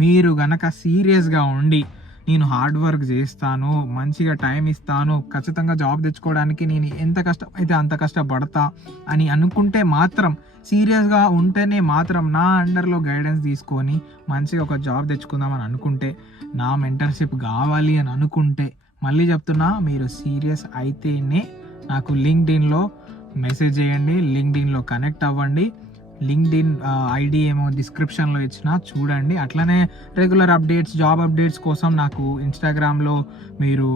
మీరు గనక సీరియస్గా ఉండి నేను హార్డ్ వర్క్ చేస్తాను, మంచిగా టైం ఇస్తాను, ఖచ్చితంగా జాబ్ తెచ్చుకోవడానికి నేను ఎంత కష్టమైతే అంత కష్టపడతా అని అనుకుంటే మాత్రం, సీరియస్గా ఉంటేనే మాత్రం నా అండర్లో గైడెన్స్ తీసుకొని మంచిగా ఒక జాబ్ తెచ్చుకుందామని అనుకుంటే, నా మెంటర్షిప్ కావాలి అని అనుకుంటే, మళ్ళీ చెప్తున్నా, మీరు సీరియస్ అయితేనే నాకు లింక్డ్ఇన్లో మెసేజ్ చేయండి, లింక్డ్ఇన్లో కనెక్ట్ అవ్వండి. లింక్డ్ఇన్ ఐడి ఏమో డిస్క్రిప్షన్లో ఇచ్చిన చూడండి. అట్లనే రెగ్యులర్ అప్డేట్స్, జాబ్ అప్డేట్స్ కోసం నాకు ఇన్స్టాగ్రామ్లో మీరు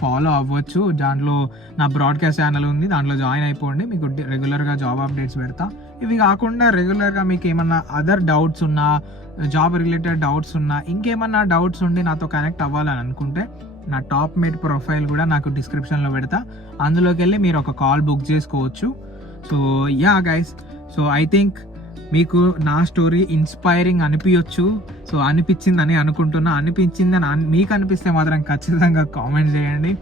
ఫాలో అవ్వచ్చు. దాంట్లో నా బ్రాడ్కాస్ట్ ఛానల్ ఉంది, దాంట్లో జాయిన్ అయిపోండి. మీకు రెగ్యులర్గా జాబ్ అప్డేట్స్ పెడతా. ఇవి కాకుండా రెగ్యులర్గా మీకు ఏమన్నా అదర్ డౌట్స్ ఉన్నా, జాబ్ రిలేటెడ్ డౌట్స్ ఉన్నా, ఇంకేమన్నా డౌట్స్ ఉండి నాతో కనెక్ట్ అవ్వాలని అనుకుంటే, నా టాప్ మేట్ ప్రొఫైల్ కూడా నాకు డిస్క్రిప్షన్లో పెడతా. అందులోకి వెళ్ళి మీరు ఒక కాల్ బుక్ చేసుకోవచ్చు. So yeah guys, so I think మీకు నా స్టోరీ ఇన్స్పైరింగ్ అనిపించవచ్చు. సో అనిపించిందని అనుకుంటున్నా. అనిపించిందని మీకు అనిపిస్తే మాత్రం ఖచ్చితంగా కామెంట్ చేయండి.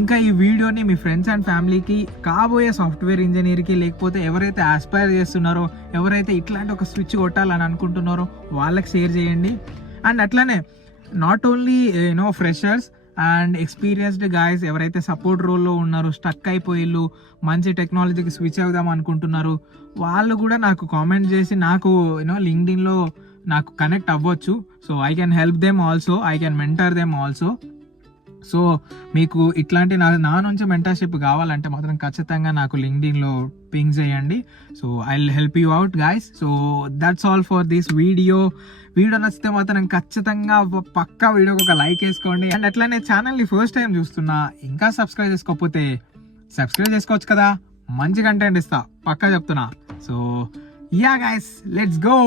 ఇంకా ఈ వీడియోని మీ ఫ్రెండ్స్ అండ్ ఫ్యామిలీకి, కాబోయే సాఫ్ట్వేర్ ఇంజనీర్కి, లేకపోతే ఎవరైతే ఆస్పైర్ చేస్తున్నారో, ఎవరైతే ఇట్లాంటి ఒక స్విచ్ కొట్టాలని అనుకుంటున్నారో వాళ్ళకి షేర్ చేయండి. అండ్ అట్లనే not only freshers and experienced guys, ఎవరైతే సపోర్ట్ రోల్లో ఉన్నారో, స్టక్ అయిపోయిళ్ళు, మంచి టెక్నాలజీకి స్విచ్ అవుదాం అనుకుంటున్నారు, వాళ్ళు కూడా నాకు కామెంట్ చేసి నాకు లింక్డ్ఇన్లో నాకు కనెక్ట్ అవ్వచ్చు. So I can help them also, I can mentor them also. So మీకు ఇట్లాంటి నా నుంచి మెంటర్షిప్ కావాలంటే మాత్రం ఖచ్చితంగా నాకు లింక్డ్ఇన్లో పింగ్ చేయండి. So I will help you out guys. So that's all for this video నచ్చితే మాత్రం ఖచ్చితంగా పక్కా వీడియోకి ఒక లైక్ వేసుకోండి. అండ్ అట్లనే ఛానల్ని ఫస్ట్ టైం చూస్తున్నా, ఇంకా సబ్స్క్రైబ్ చేసుకోకపోతే సబ్స్క్రైబ్ చేసుకోవచ్చు కదా, మంచి కంటెంట్ ఇస్తా పక్కా చెప్తున్నా. So yeah guys, let's go.